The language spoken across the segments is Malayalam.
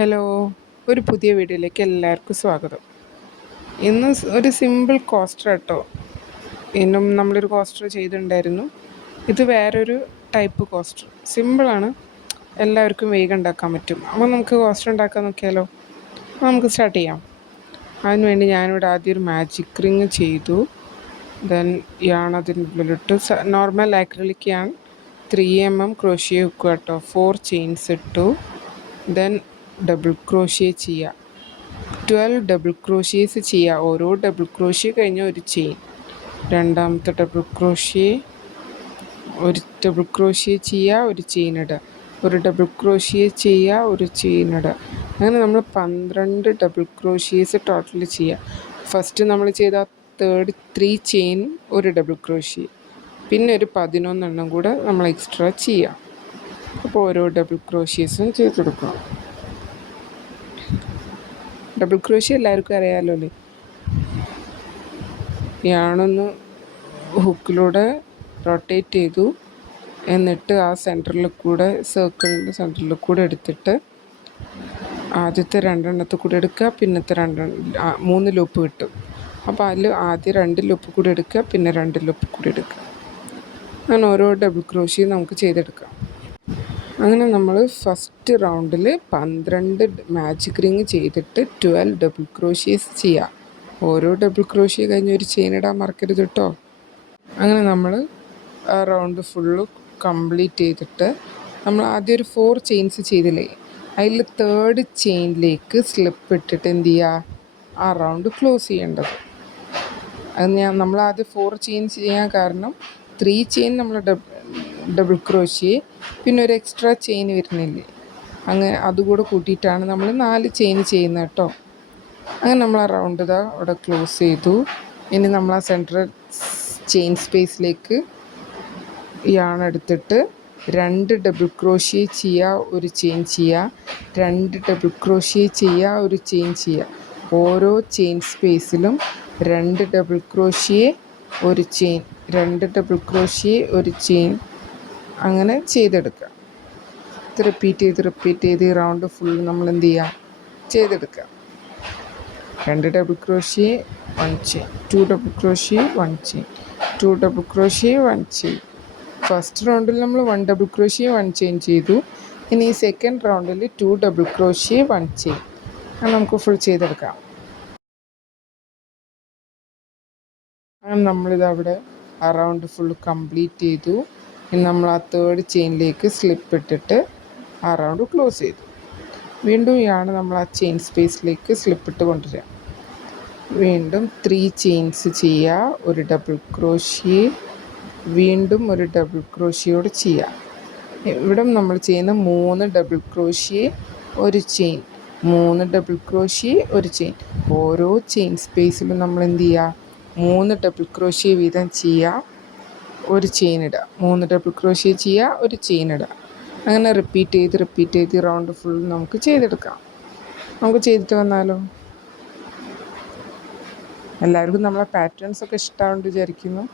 ഹലോ, ഒരു പുതിയ വീഡിയോയിലേക്ക് എല്ലാവർക്കും സ്വാഗതം. ഇന്ന് ഒരു സിമ്പിൾ കോസ്റ്റർ കേട്ടോ. ഇന്നും നമ്മളൊരു കോസ്റ്റർ ചെയ്തിട്ടുണ്ടായിരുന്നു. ഇത് വേറൊരു ടൈപ്പ് കോസ്റ്റർ. സിമ്പിളാണ്, എല്ലാവർക്കും വേഗം ഉണ്ടാക്കാൻ പറ്റും. അപ്പോൾ നമുക്ക് കോസ്റ്റർ ഉണ്ടാക്കാൻ നോക്കിയാലോ? നമുക്ക് സ്റ്റാർട്ട് ചെയ്യാം. അതിനുവേണ്ടി ഞാനിവിടെ ആദ്യം ഒരു മാജിക് റിങ് ചെയ്തു. ദെൻ യാണ് അതിൻ്റെ ഉള്ളിലിട്ട് നോർമൽ ആക്രിലിക് യാണ് 3mm ക്രോഷ്യോ വെക്കുക കേട്ടോ. 4 ചെയിൻസ് ഇട്ടു. ദെൻ ഡബിൾ ക്രോഷ്യോ ചെയ്യുക. 12 ഡബിൾ ക്രോഷ്യേസ് ചെയ്യുക. ഓരോ ഡബിൾ ക്രോഷ്യോ കഴിഞ്ഞ ഒരു ചെയിൻ. രണ്ടാമത്തെ ഡബിൾ ക്രോഷ്യോ, ഒരു ഡബിൾ ക്രോഷ്യോ ചെയ്യുക, ഒരു ചെയിൻ ഇടുക. ഒരു ഡബിൾ ക്രോഷ്യോ ചെയ്യുക, ഒരു ചെയിൻ ഇടുക. അങ്ങനെ നമ്മൾ 12 ഡബിൾ ക്രോഷ്യേസ് ടോട്ടൽ ചെയ്യുക. ഫസ്റ്റ് നമ്മൾ ചെയ്ത 3 ചെയിൻ, ഒരു ഡബിൾ ക്രോഷ്യോ, പിന്നെ ഒരു 11 കൂടെ നമ്മൾ എക്സ്ട്രാ ചെയ്യുക. അപ്പോൾ ഓരോ ഡബിൾ ക്രോഷ്യേസും ചെയ്തെടുക്കുക. ഡബിൾ ക്രോഷ്യോ എല്ലാവർക്കും അറിയാമല്ലോ അല്ലേ? യാണൊന്ന് ഹുക്കിലൂടെ റൊട്ടേറ്റ് ചെയ്തു. എന്നിട്ട് ആ സെൻറ്ററിൽ കൂടെ, സർക്കിളിൻ്റെ സെൻറ്ററിൽ കൂടെ എടുത്തിട്ട് ആദ്യത്തെ 2 കൂടെ എടുക്കുക, പിന്നത്തെ 3 ലൂപ്പ് കിട്ടും. അപ്പോൾ അതിൽ ആദ്യം 2 ലൂപ്പ് കൂടെ എടുക്കുക, പിന്നെ 2 ലൂപ്പ് കൂടെ എടുക്കുക. അങ്ങനെ ഓരോ ഡബിൾ ക്രോഷ്യോ നമുക്ക് ചെയ്തെടുക്കാം. അങ്ങനെ നമ്മൾ ഫസ്റ്റ് റൗണ്ടിൽ 12 മാജിക് റിങ് ചെയ്തിട്ട് 12 ഡബിൾ ക്രോഷ്യേസ് ചെയ്യുക. ഓരോ ഡബിൾ ക്രോഷ്യോ കഴിഞ്ഞ് ഒരു ചെയിൻ ഇടാൻ മറക്കരുത് കേട്ടോ. അങ്ങനെ നമ്മൾ ആ റൗണ്ട് ഫുള്ള് കംപ്ലീറ്റ് ചെയ്തിട്ട് നമ്മൾ ആദ്യം ഒരു 4 ചെയിൻസ് ചെയ്തില്ലേ, അതിൽ 3rd ചെയിനിലേക്ക് സ്ലിപ്പ് ഇട്ടിട്ട് എന്ത് ചെയ്യുക, ആ റൗണ്ട് ക്ലോസ് ചെയ്യേണ്ടത്. അത് നമ്മൾ ആദ്യം 4 ചെയിൻ ചെയ്യാൻ കാരണം 3 ചെയിൻ നമ്മൾ ഡബിൾ ക്രോഷ്യോ, പിന്നെ ഒരു എക്സ്ട്രാ ചെയിൻ വരുന്നില്ലേ, അങ്ങനെ അതുകൂടെ കൂട്ടിയിട്ടാണ് നമ്മൾ 4 ചെയിൻ ചെയ്യുന്നത് കേട്ടോ. അങ്ങനെ നമ്മൾ ആ റൗണ്ട് ഇതാ അവിടെ ക്ലോസ് ചെയ്തു. ഇനി നമ്മൾ ആ സെൻട്രൽ ചെയിൻ സ്പേസിലേക്ക് യാണ് എടുത്തിട്ട് 2 ഡബിൾ ക്രോഷ്യോ ചെയ്യുക, ഒരു ചെയിൻ ചെയ്യുക, 2 ഡബിൾ ക്രോഷ്യോ ചെയ്യുക, ഒരു ചെയിൻ ചെയ്യുക. ഓരോ ചെയിൻ സ്പേസിലും 2 ഡബിൾ ക്രോഷ്യോ, ഒരു ചെയിൻ, 2 ഡബിൾ ക്രോഷ്യോ, ഒരു ചെയിൻ, അങ്ങനെ ചെയ്തെടുക്കുക. ഇത് റിപ്പീറ്റ് ചെയ്ത് ഈ റൗണ്ട് ഫുൾ നമ്മൾ എന്ത് ചെയ്യുക, ചെയ്തെടുക്കുക. 2 double crochet, 1 chain, 2 double crochet, 1 chain, 2 double crochet, 1 chain. First റൗണ്ടിൽ നമ്മൾ 1 ഡബിൾ ക്രോഷ്യോ, 1 ചെയിൻ ചെയ്തു. ഇനി ഈ സെക്കൻഡ് റൗണ്ടിൽ 2 ഡബിൾ ക്രോഷ്യോ, 1 ചെയിൻ. അത് നമുക്ക് ഫുൾ ചെയ്തെടുക്കാം. അങ്ങനെ നമ്മളിതവിടെ ആ റൗണ്ട് ഫുൾ കംപ്ലീറ്റ് ചെയ്തു. ഇനി നമ്മൾ ആ 3rd ചെയിനിലേക്ക് സ്ലിപ്പ് ഇട്ടിട്ട് ആ റൗണ്ട് ക്ലോസ് ചെയ്തു. വീണ്ടും യാണ് നമ്മൾ ആ ചെയിൻ സ്പേസിലേക്ക് സ്ലിപ്പ് ഇട്ട് കൊണ്ടുവരിക. വീണ്ടും 3 ചെയിൻസ് ചെയ്യുക, ഒരു ഡബിൾ ക്രോഷ്യോ, വീണ്ടും ഒരു ഡബിൾ ക്രോഷ്യോട് ചെയ്യുക. ഇവിടെ നമ്മൾ ചെയ്യുന്ന 3 ഡബിൾ ക്രോഷ്യോ, ഒരു ചെയിൻ, 3 ഡബിൾ ക്രോഷ്യോ, ഒരു ചെയിൻ. ഓരോ ചെയിൻ സ്പേസിലും നമ്മൾ എന്ത് ചെയ്യുക, 3 ഡബിൾ ക്രോഷ്യോ വീതം ചെയ്യുക, ഒരു ചെയിൻ ഇടുക, 3 ഡബിൾ ക്രോഷ്യോ ചെയ്യുക, ഒരു ചെയിൻ ഇടുക. അങ്ങനെ റിപ്പീറ്റ് ചെയ്ത് റൗണ്ട് ഫുൾ നമുക്ക് ചെയ്തെടുക്കാം. നമുക്ക് ചെയ്തിട്ട് വന്നാലോ? എല്ലാവർക്കും നമ്മളെ പാറ്റേൺസൊക്കെ ഇഷ്ടമാണെന്ന് വിചാരിക്കുന്നു.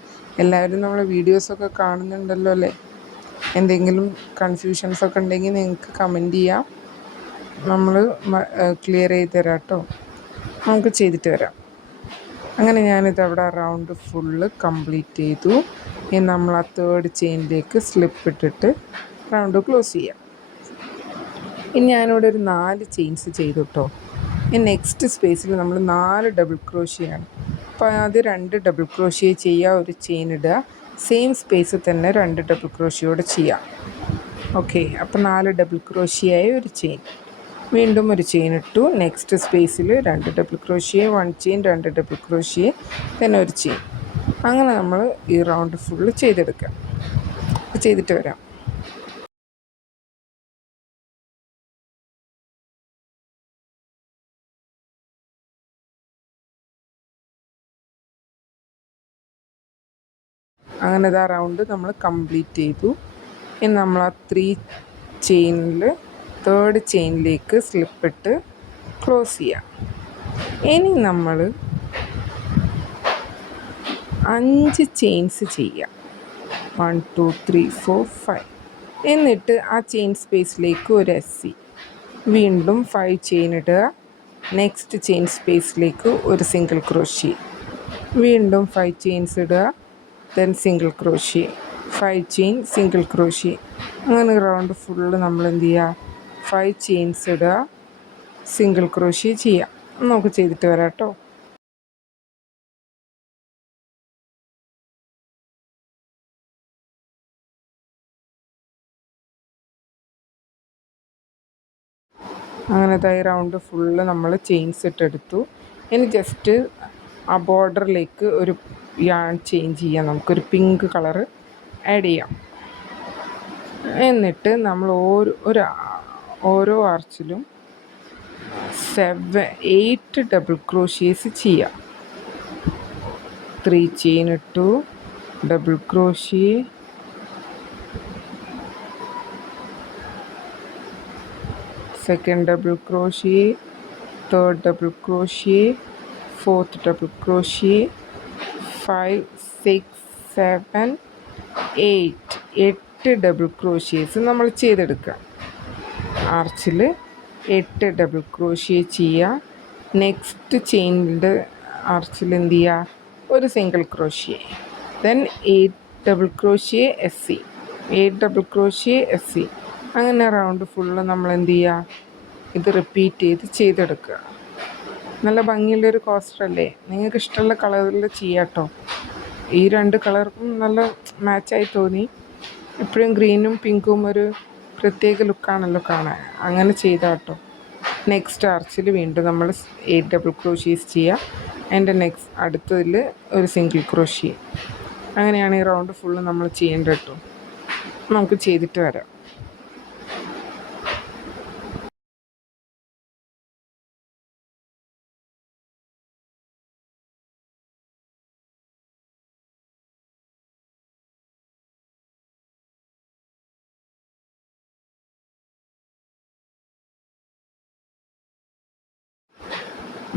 എല്ലാവരും നമ്മളെ വീഡിയോസൊക്കെ കാണുന്നുണ്ടല്ലോ അല്ലേ? എന്തെങ്കിലും കൺഫ്യൂഷൻസൊക്കെ ഉണ്ടെങ്കിൽ നിങ്ങൾക്ക് കമൻറ്റ് ചെയ്യാം, നമ്മൾ ക്ലിയർ ചെയ്ത് തരാം കേട്ടോ. നമുക്ക് ചെയ്തിട്ട് വരാം. അങ്ങനെ ഞാനിതവിടെ റൗണ്ട് ഫുള്ള് കംപ്ലീറ്റ് ചെയ്തു. ഇനി നമ്മൾ ആ 3rd ചെയിനിലേക്ക് സ്ലിപ്പ് ഇട്ടിട്ട് റൗണ്ട് ക്ലോസ് ചെയ്യാം. ഇനി ഞാനിവിടെ ഒരു 4 ചെയിൻസ് ചെയ്തു കേട്ടോ. ഇനി നെക്സ്റ്റ് സ്പേസിൽ നമ്മൾ 4 ഡബിൾ ക്രോഷ്യോ ആണ്. അപ്പോൾ ആദ്യം 2 ഡബിൾ ക്രോഷ്യോ ചെയ്യുക, ഒരു ചെയിൻ ഇടുക, സെയിം സ്പേസിൽ തന്നെ 2 ഡബിൾ ക്രോഷ്യോടെ ചെയ്യാം. ഓക്കെ, അപ്പോൾ 4 ഡബിൾ ക്രോഷ്യോ ആയി, ഒരു ചെയിൻ, വീണ്ടും ഒരു ചെയിൻ ഇട്ടു. നെക്സ്റ്റ് സ്പേസിൽ 2 double crochet, 1 chain, 2 double crochet, പിന്നെ ഒരു ചെയിൻ. അങ്ങനെ നമ്മൾ ഈ റൗണ്ട് ഫുള്ള് ചെയ്തെടുക്കാം. ചെയ്തിട്ട് വരാം. അങ്ങനെ ഇതാ റൗണ്ട് നമ്മൾ കംപ്ലീറ്റ് ചെയ്തു. ഇനി നമ്മൾ ആ 3 ചെയിനിൽ 3rd ചെയിനിലേക്ക് സ്ലിപ്പിട്ട് ക്ലോസ് ചെയ്യാം. ഇനി നമ്മൾ 5 ചെയിൻസ് ചെയ്യാം. 1 2 3 4 5. എന്നിട്ട് ആ ചെയിൻ സ്പേസിലേക്ക് ഒരു SC, വീണ്ടും 5 ചെയിൻ ഇടുക. നെക്സ്റ്റ് ചെയിൻ സ്പേസിലേക്ക് ഒരു സിംഗിൾ ക്രോഷ്യ. വീണ്ടും 5 ചെയിൻസ് ഇടുക. Then single crochet, 5 chain single crochet. അങ്ങനെ റൗണ്ട് ഫുള്ള് നമ്മൾ എന്ത് ചെയ്യുക, 5 ചെയിൻസ് ഇടുക, സിംഗിൾ ക്രോഷ്യ ചെയ്യാം. നമുക്ക് ചെയ്തിട്ട് വരാം കേട്ടോ. അങ്ങനത്തെ ഈ റൗണ്ട് ഫുള്ള് നമ്മൾ ചെയിൻസ് ഇട്ടെടുത്തു. ഇനി ജസ്റ്റ് ആ ബോർഡറിലേക്ക് ഒരു യാൺ ചേഞ്ച് ചെയ്യാം. നമുക്കൊരു പിങ്ക് കളറ് ആഡ് ചെയ്യാം. എന്നിട്ട് നമ്മൾ ഓരോ ആർച്ചിലും 8 ഡബിൾ ക്രോഷ്യേസ് ചെയ്യാം. 3 ചെയിൻ ഇട്ടു, double crochet, second double crochet, third double crochet, fourth double crochet, 5 6 7 8 double crochets നമ്മൾ ചെയ്തെടുക്കുക. ആർച്ചിൽ 8 ഡബിൾ ക്രോഷ്യ ചെയ്യുക. നെക്സ്റ്റ് ചെയിനിൻ്റെ ആർച്ചിൽ എന്ത് ചെയ്യുക, ഒരു single crochet. Then 8 double crochet S C, 8 double crochet S C. അങ്ങനെ റൗണ്ട് ഫുള്ള് നമ്മൾ എന്ത് ചെയ്യുക, ഇത് റിപ്പീറ്റ് ചെയ്തെടുക്കുക. നല്ല ഭംഗിയുള്ളൊരു കോസ്റ്ററല്ലേ. നിങ്ങൾക്ക് ഇഷ്ടമുള്ള കളറിൽ ചെയ്യാം കേട്ടോ. ഈ 2 കളർക്കും നല്ല മാച്ചായി തോന്നി. എപ്പോഴും ഗ്രീനും പിങ്കും ഒരു പ്രത്യേക ലുക്കാണല്ലോ കാണാൻ. അങ്ങനെ ചെയ്താൽ കേട്ടോ. നെക്സ്റ്റ് ആർച്ചിൽ വീണ്ടും നമ്മൾ 8 ഡബിൾ ക്രോഷ്യേസ് ചെയ്യുക. അതിൻ്റെ അടുത്തതിൽ ഒരു സിംഗിൾ ക്രോഷ്യ. അങ്ങനെയാണ് ഈ റൗണ്ട് ഫുള്ള് നമ്മൾ ചെയ്യേണ്ടത് കേട്ടോ. നമുക്ക് ചെയ്തിട്ട് വരാം.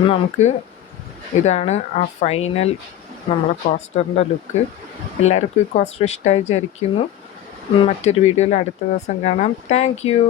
നമുക്ക് ഇതാണ് ആ ഫൈനൽ നമ്മളെ കോസ്റ്ററിൻ്റെ ലുക്ക്. എല്ലാവർക്കും ഈ കോസ്റ്റർ ഇഷ്ടമായി വിചാരിക്കുന്നു. മറ്റൊരു വീഡിയോയിൽ അടുത്ത ദിവസം കാണാം. Thank you.